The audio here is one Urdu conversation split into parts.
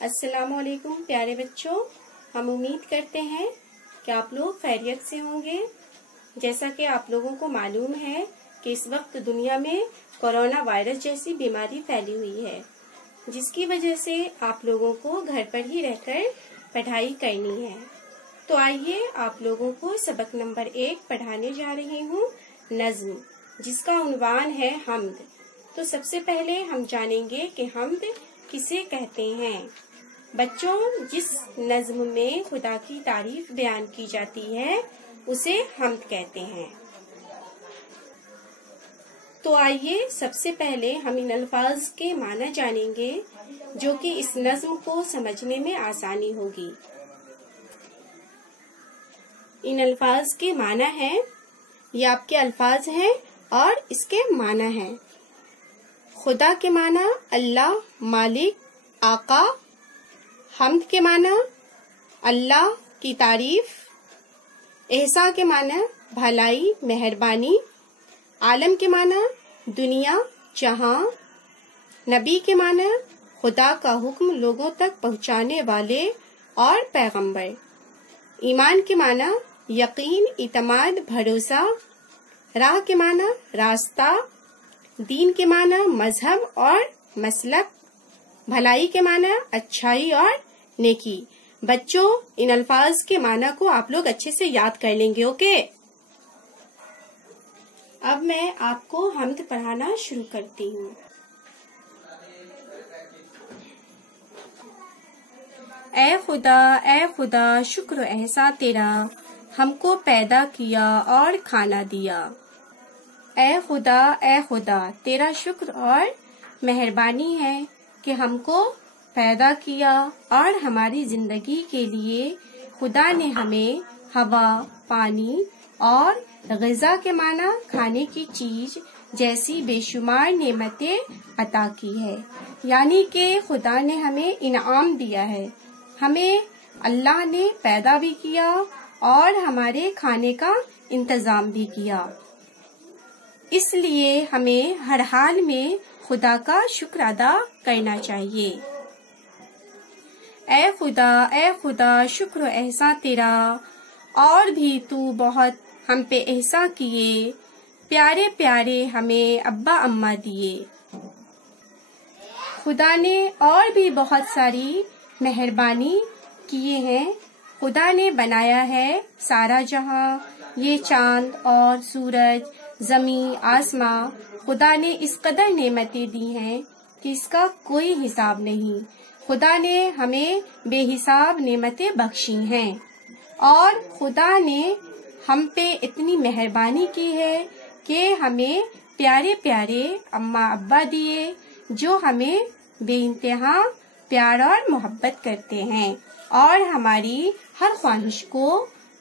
السلام علیکم پیارے بچوں، ہم امید کرتے ہیں کہ آپ لوگ خیریت سے ہوں گے۔ جیسا کہ آپ لوگوں کو معلوم ہے کہ اس وقت دنیا میں کورونا وائرس جیسی بیماری پھیلی ہوئی ہے، جس کی وجہ سے آپ لوگوں کو گھر پر ہی رہ کر پڑھائی کرنی ہے۔ تو آئیے آپ لوگوں کو سبق نمبر 1 پڑھانے جا رہی ہوں، نظم، جس کا عنوان ہے حمد۔ تو سب سے پہلے ہم جانیں گے کہ حمد کسے کہتے ہیں۔ بچوں، جس نظم میں خدا کی تعریف بیان کی جاتی ہے اسے حمد کہتے ہیں۔ تو آئیے سب سے پہلے ہم ان الفاظ کے معنی جانیں گے جو کہ اس نظم کو سمجھنے میں آسانی ہوگی۔ ان الفاظ کے معنی ہیں، یہ آپ کے الفاظ ہیں اور اس کے معنی ہیں۔ خدا کے معنی اللہ، مالک، آقا۔ حمد کے معنی اللہ کی تعریف۔ احسان کے معنی بھلائی، مہربانی۔ عالم کے معنی دنیا، جہاں۔ نبی کے معنی خدا کا حکم لوگوں تک پہنچانے والے اور پیغمبر۔ ایمان کے معنی یقین، اعتماد، بھروسہ۔ راہ کے معنی راستہ۔ دین کے معنی مذہب اور مسلک۔ بھلائی کے معنی اچھائی اور نیکی۔ بچوں، ان الفاظ کے معنی کو آپ لوگ اچھے سے یاد کر لیں گے، اوکے؟ اب میں آپ کو حمد پڑھانا شروع کرتی ہوں۔ اے خدا شکر و احسان تیرا، ہم کو پیدا کیا اور کھانا دیا۔ اے خدا تیرا شکر اور مہربانی ہے کہ ہم کو پیدا کیا اور ہماری زندگی کے لیے خدا نے ہمیں ہوا، پانی اور غذا کے معنی کھانے کی چیز جیسی بے شمار نعمتیں عطا کی ہے، یعنی کہ خدا نے ہمیں انعام دیا ہے۔ ہمیں اللہ نے پیدا بھی کیا اور ہمارے کھانے کا انتظام بھی کیا، اس لیے ہمیں ہر حال میں خدا کا شکر ادا کرنا چاہیے۔ اے خدا شکر و احسان تیرا، اور بھی تو بہت ہم پہ احسان کیے، پیارے پیارے ہمیں ابا اماں دیے۔ خدا نے اور بھی بہت ساری مہربانی کیے ہیں۔ خدا نے بنایا ہے سارا جہاں، یہ چاند اور سورج، زمین، آسماں۔ خدا نے اس قدر نعمتیں دی ہیں کہ اس کا کوئی حساب نہیں۔ خدا نے ہمیں بے حساب نعمتیں بخشی ہیں، اور خدا نے ہم پہ اتنی مہربانی کی ہے کہ ہمیں پیارے پیارے اماں ابا دیے جو ہمیں بے انتہا پیار اور محبت کرتے ہیں اور ہماری ہر خواہش کو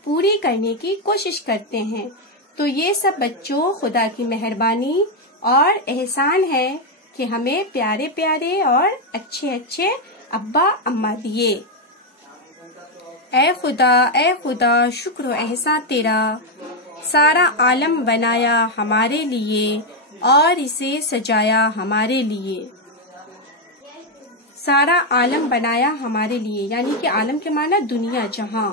پوری کرنے کی کوشش کرتے ہیں۔ تو یہ سب بچوں خدا کی مہربانی اور احسان ہے کہ ہمیں پیارے پیارے اور اچھے اچھے ابا اماں دیے۔ اے خدا شکر و احسان تیرا، سارا عالم بنایا ہمارے لیے اور اسے سجایا ہمارے لیے۔ سارا عالم بنایا ہمارے لیے، یعنی کہ عالم کے معنی دنیا، جہاں۔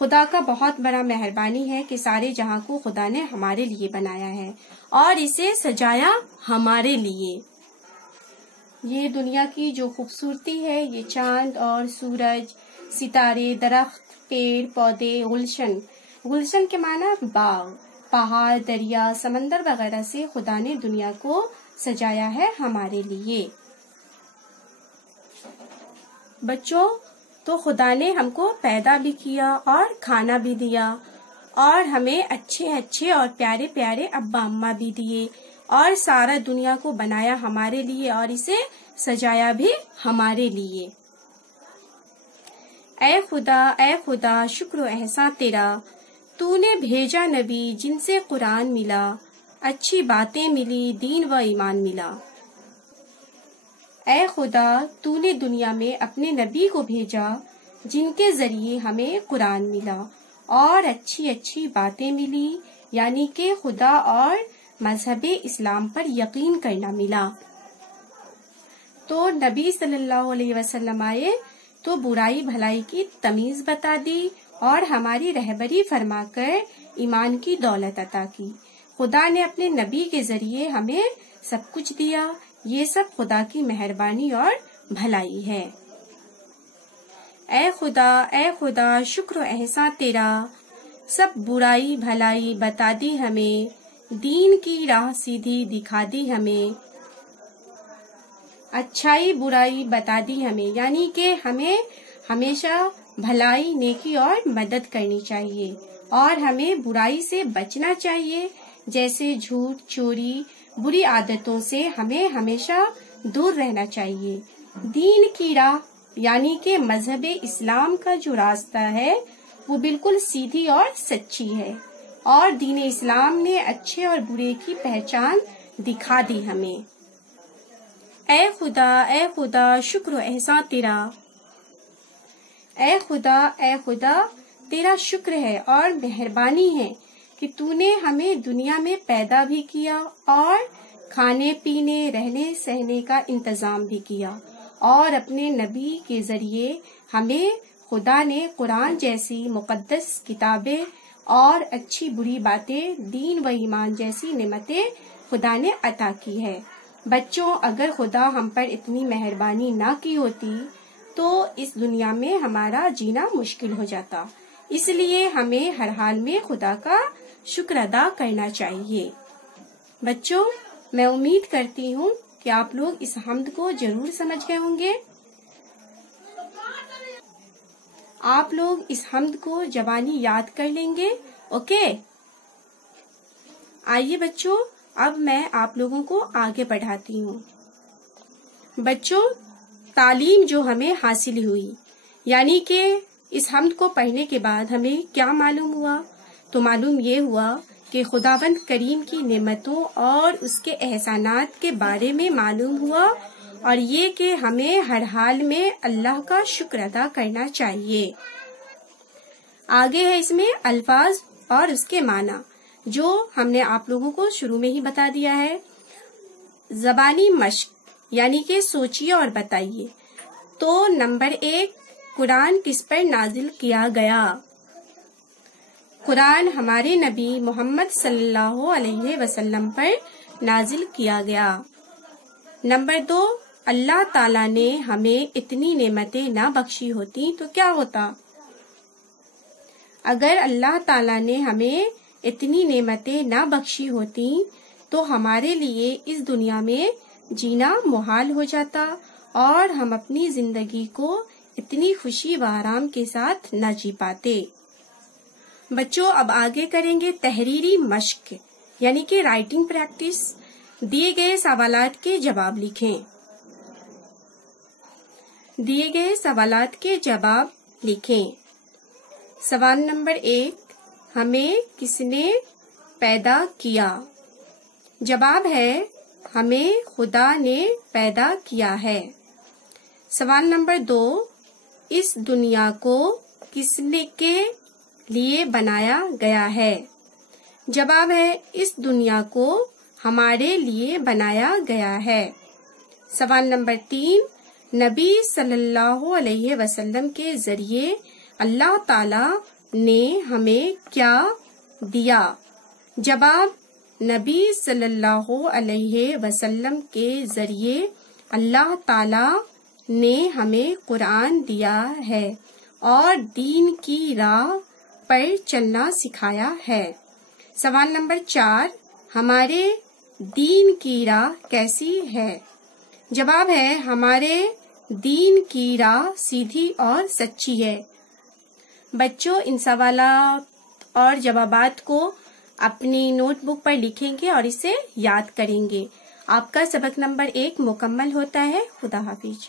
خدا کا بہت بڑا مہربانی ہے کہ سارے جہاں کو خدا نے ہمارے لیے بنایا ہے اور اسے سجایا ہمارے لیے۔ یہ دنیا کی جو خوبصورتی ہے، یہ چاند اور سورج، ستارے، درخت، پیڑ پودے، گلشن کے معنی باغ، پہاڑ، دریا، سمندر وغیرہ سے خدا نے دنیا کو سجایا ہے ہمارے لیے۔ بچوں، تو خدا نے ہم کو پیدا بھی کیا اور کھانا بھی دیا، اور ہمیں اچھے اچھے اور پیارے پیارے ابا اماں بھی دیے، اور سارا دنیا کو بنایا ہمارے لیے اور اسے سجایا بھی ہمارے لیے۔ اے خدا شکر و احسان تیرا، تو نے بھیجا نبی جن سے قرآن ملا، اچھی باتیں ملی، دین و ایمان ملا۔ اے خدا، تو نے دنیا میں اپنے نبی کو بھیجا جن کے ذریعے ہمیں قرآن ملا اور اچھی اچھی باتیں ملی، یعنی کہ خدا اور مذہب اسلام پر یقین کرنا ملا۔ تو نبی صلی اللہ علیہ وسلم آئے تو برائی بھلائی کی تمیز بتا دی اور ہماری رہبری فرما کر ایمان کی دولت عطا کی۔ خدا نے اپنے نبی کے ذریعے ہمیں سب کچھ دیا، یہ سب خدا کی مہربانی اور بھلائی ہے۔ اے خدا شکر و احسان تیرا، سب برائی بھلائی بتا دی ہمیں، دین کی راہ سیدھی دکھا دی ہمیں، اچھائی برائی بتا دی ہمیں، یعنی کہ ہمیں ہمیشہ بھلائی نیکی اور مدد کرنی چاہیے اور ہمیں برائی سے بچنا چاہیے، جیسے جھوٹ چوری بری عادتوں سے ہمیں ہمیشہ دور رہنا چاہیے۔ دین کی راہ یعنی کہ مذہب اسلام کا جو راستہ ہے وہ بالکل سیدھی اور سچی ہے، اور دین اسلام نے اچھے اور برے کی پہچان دکھا دی ہمیں۔ اے خدا شکر و احسان تیرا، اے خدا تیرا شکر ہے اور مہربانی ہے کہ تو نے ہمیں دنیا میں پیدا بھی کیا اور کھانے پینے رہنے سہنے کا انتظام بھی کیا، اور اپنے نبی کے ذریعے ہمیں خدا نے قرآن جیسی مقدس کتابیں اور اچھی بری باتیں، دین و ایمان جیسی نعمتیں خدا نے عطا کی ہے۔ بچوں، اگر خدا ہم پر اتنی مہربانی نہ کی ہوتی تو اس دنیا میں ہمارا جینا مشکل ہو جاتا، اس لیے ہمیں ہر حال میں خدا کا شکر ادا کرنا چاہیے۔ بچوں، میں امید کرتی ہوں کہ آپ لوگ اس حمد کو ضرور سمجھ گئے ہوں گے۔ آپ لوگ اس حمد کو زبانی یاد کر لیں گے، اوکے؟ آئیے بچوں، اب میں آپ لوگوں کو آگے بڑھاتی ہوں۔ بچوں، تعلیم جو ہمیں حاصل ہوئی، یعنی کہ اس حمد کو پڑھنے کے بعد ہمیں کیا معلوم ہوا؟ تو معلوم یہ ہوا کہ خداوند کریم کی نعمتوں اور اس کے احسانات کے بارے میں معلوم ہوا، اور یہ کہ ہمیں ہر حال میں اللہ کا شکر ادا کرنا چاہیے۔ آگے ہے اس میں الفاظ اور اس کے معنی، جو ہم نے آپ لوگوں کو شروع میں ہی بتا دیا ہے۔ زبانی مشق یعنی کہ سوچیے اور بتائیے۔ تو نمبر 1، قرآن کس پر نازل کیا گیا؟ قرآن ہمارے نبی محمد صلی اللہ علیہ وسلم پر نازل کیا گیا۔ نمبر 2، اللہ تعالیٰ نے ہمیں اتنی نعمتیں نہ بخشی ہوتی تو کیا ہوتا؟ اگر اللہ تعالیٰ نے ہمیں اتنی نعمتیں نہ بخشی ہوتی تو ہمارے لیے اس دنیا میں جینا محال ہو جاتا اور ہم اپنی زندگی کو اتنی خوشی و آرام کے ساتھ نہ جی پاتے۔ بچوں، اب آگے کریں گے تحریری مشق یعنی کہ رائٹنگ پریکٹس۔ دیے گئے سوالات کے جواب لکھیں۔ دیے گئے سوالات کے جواب لکھیں۔ سوال نمبر 1، ہمیں کس نے پیدا کیا؟ جواب ہے، ہمیں خدا نے پیدا کیا ہے۔ سوال نمبر 2، اس دنیا کو کس نے کے لیے بنایا گیا ہے؟ جواب ہے، اس دنیا کو ہمارے لیے بنایا گیا ہے۔ سوال نمبر 3، نبی صلی اللہ علیہ وسلم کے ذریعے اللہ تعالی نے ہمیں کیا دیا؟ جواب، نبی صلی اللہ علیہ وسلم کے ذریعے اللہ تعالی نے ہمیں قرآن دیا ہے اور دین کی راہ پر چلنا سکھایا ہے۔ سوال نمبر 4، ہمارے دین کی راہ کیسی ہے؟ جواب ہے، ہمارے دین کی راہ سیدھی اور سچی ہے۔ بچوں، ان سوالات اور جوابات کو اپنی نوٹ بک پر لکھیں گے اور اسے یاد کریں گے۔ آپ کا سبق نمبر 1 مکمل ہوتا ہے۔ خدا حافظ۔